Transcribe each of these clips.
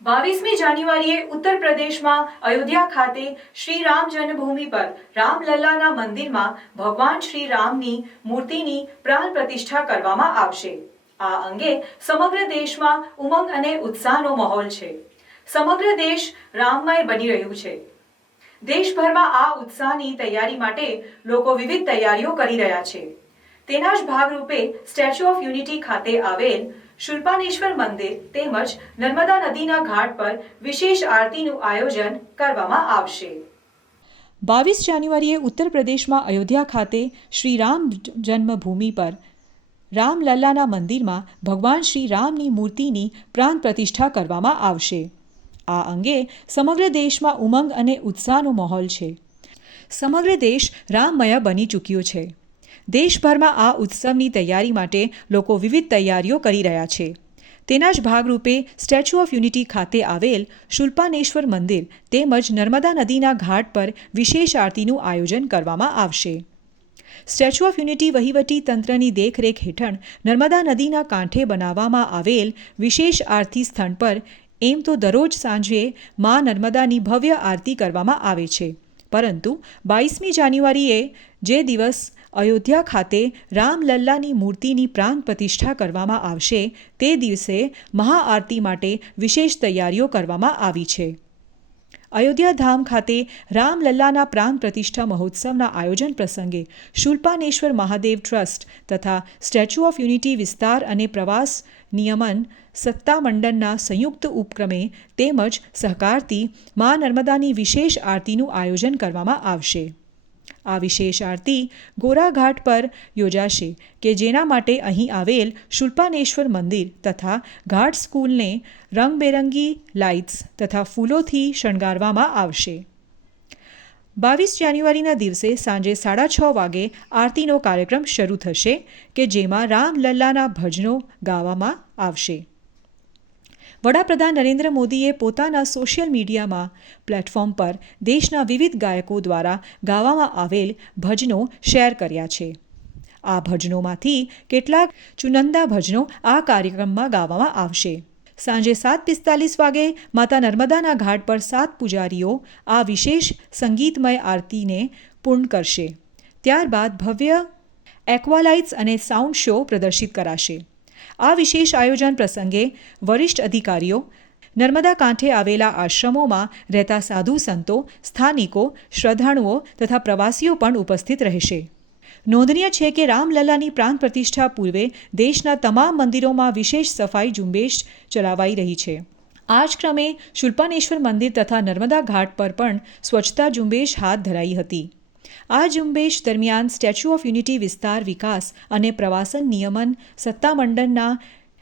22મી જાન્યુઆરીએ ઉત્તર પ્રદેશમાં અયોધ્યા ખાતે શ્રી રામ જન્મભૂમિ પર રામલલ્લાના મંદિરમાં ભગવાન શ્રી રામની મૂર્તિની પ્રાણ પ્રતિષ્ઠા કરવામાં આવશે। આ અંગે સમગ્ર દેશમાં ઉમંગ અને ઉત્સાહનો માહોલ છે। સમગ્ર દેશ રામમય બની રહ્યું છે। દેશભરમાં આ ઉત્સાહની તૈયારી માટે લોકો વિવિધ તૈયારીઓ કરી રહ્યા છે। તેના જ ભાગરૂપે સ્ટેચ્યુ ઓફ યુનિટી ખાતે આવેલ શૂલપાનેશ્વર મંદિર તેમજ નર્મદા નદીના ઘાટ પર વિશેષ આરતીનું આયોજન કરવામાં આવશે। 22 જાન્યુઆરીએ ઉત્તર પ્રદેશમાં અયોધ્યા ખાતે શ્રી રામ જન્મભૂમિ પર રામલલ્લાના મંદિરમાં ભગવાન શ્રી રામની મૂર્તિની પ્રાણ પ્રતિષ્ઠા કરવામાં આવશે। આ અંગે સમગ્ર દેશમાં ઉમંગ અને ઉત્સાહનો માહોલ છે। સમગ્ર દેશ રામમય બની ચૂક્યો છે। દેશભરમાં આ ઉત્સવની તૈયારી માટે લોકો વિવિધ તૈયારીઓ કરી રહ્યા છે। તેના જ ભાગરૂપે સ્ટેચ્યુ ઓફ યુનિટી ખાતે આવેલ શૂલપાનેશ્વર મંદિર તેમજ નર્મદા નદીના ઘાટ પર વિશેષ આરતીનું આયોજન કરવામાં આવશે। સ્ટેચ્યુ ઓફ યુનિટી વહીવટી તંત્રની દેખરેખ હેઠળ નર્મદા નદીના કાંઠે બનાવવામાં આવેલ વિશેષ આરતી સ્થળ પર એમ તો દરરોજ સાંજે મા નર્મદાની ભવ્ય આરતી કરવામાં આવે છે, પરંતુ 22મી જાન્યુઆરીએ જે દિવસ અયોધ્યા ખાતે રામલલ્લાની મૂર્તિની પ્રાણ પ્રતિષ્ઠા કરવામાં આવશે તે દિવસે મહાઆરતી માટે વિશેષ તૈયારીઓ કરવામાં આવી છે। અયોધ્યા ધામ ખાતે રામલલ્લાના પ્રાણ પ્રતિષ્ઠા મહોત્સવના આયોજન પ્રસંગે શૂલપાનેશ્વર મહાદેવ ટ્રસ્ટ તથા સ્ટેચ્યુ ઓફ યુનિટી વિસ્તાર અને પ્રવાસ નિયમન સત્તામંડળના સંયુક્ત ઉપક્રમે તેમજ સહકારથી મા નર્મદાની વિશેષ આરતીનું આયોજન કરવામાં આવશે। આ વિશેષ આરતી ગોરાઘાટ પર યોજાશે કે જેના માટે અહીં આવેલ શૂલપાનેશ્વર મંદિર તથા ઘાટ સ્કૂલને રંગબેરંગી લાઇટ્સ તથા ફૂલોથી શણગારવામાં આવશે। 22 જાન્યુઆરીના દિવસે સાંજે 6:30 વાગે આરતીનો કાર્યક્રમ શરૂ થશે કે જેમાં રામલલ્લાના ભજનો ગાવામાં આવશે। વડાપ્રધાન નરેન્દ્ર મોદીએ પોતાના સોશિયલ મીડિયામાં પ્લેટફોર્મ પર દેશના વિવિધ ગાયકો દ્વારા ગાવામાં આવેલ ભજનો શેર કર્યા છે। આ ભજનોમાંથી કેટલાક ચુનંદા ભજનો આ કાર્યક્રમમાં ગાવામાં આવશે। સાંજે 7:45 વાગે માતા નર્મદાના ઘાટ પર 7 પૂજારીઓ આ વિશેષ સંગીતમય આરતીને પૂર્ણ કરશે। ત્યારબાદ ભવ્ય એક્વાલાઇટ્સ અને સાઉન્ડ શો પ્રદર્શિત કરાશે। આ વિશેષ આયોજન પ્રસંગે વરિષ્ઠ અધિકારીઓ, નર્મદા કાંઠે આવેલા આશ્રમોમાં રહેતા સાધુ સંતો, સ્થાનિકો, શ્રદ્ધાળુઓ તથા પ્રવાસીઓ પણ ઉપસ્થિત રહેશે। નોંધનીય છે કે રામલલ્લાની પ્રાણ પ્રતિષ્ઠા પૂર્વે દેશના તમામ મંદિરોમાં વિશેષ સફાઈ ઝુંબેશ ચલાવાઈ રહી છે। આ જ ક્રમે શૂલપાનેશ્વર મંદિર તથા નર્મદા ઘાટ પર પણ સ્વચ્છતા ઝુંબેશ હાથ ધરાઈ હતી। આ ઝુંબેશ દરમિયાન સ્ટેચ્યુ ઓફ યુનિટી વિસ્તાર વિકાસ અને પ્રવાસન નિયમન સત્તામંડળના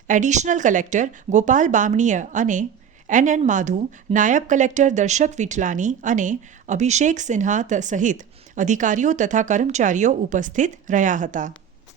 એડિશનલ કલેક્ટર ગોપાલ બામણીય અને NN માધુ, નાયબ કલેક્ટર દર્શક વિઠલાની અને અભિષેક સિન્હા સહિત અધિકારીઓ તથા કર્મચારીઓ ઉપસ્થિત રહ્યા હતા।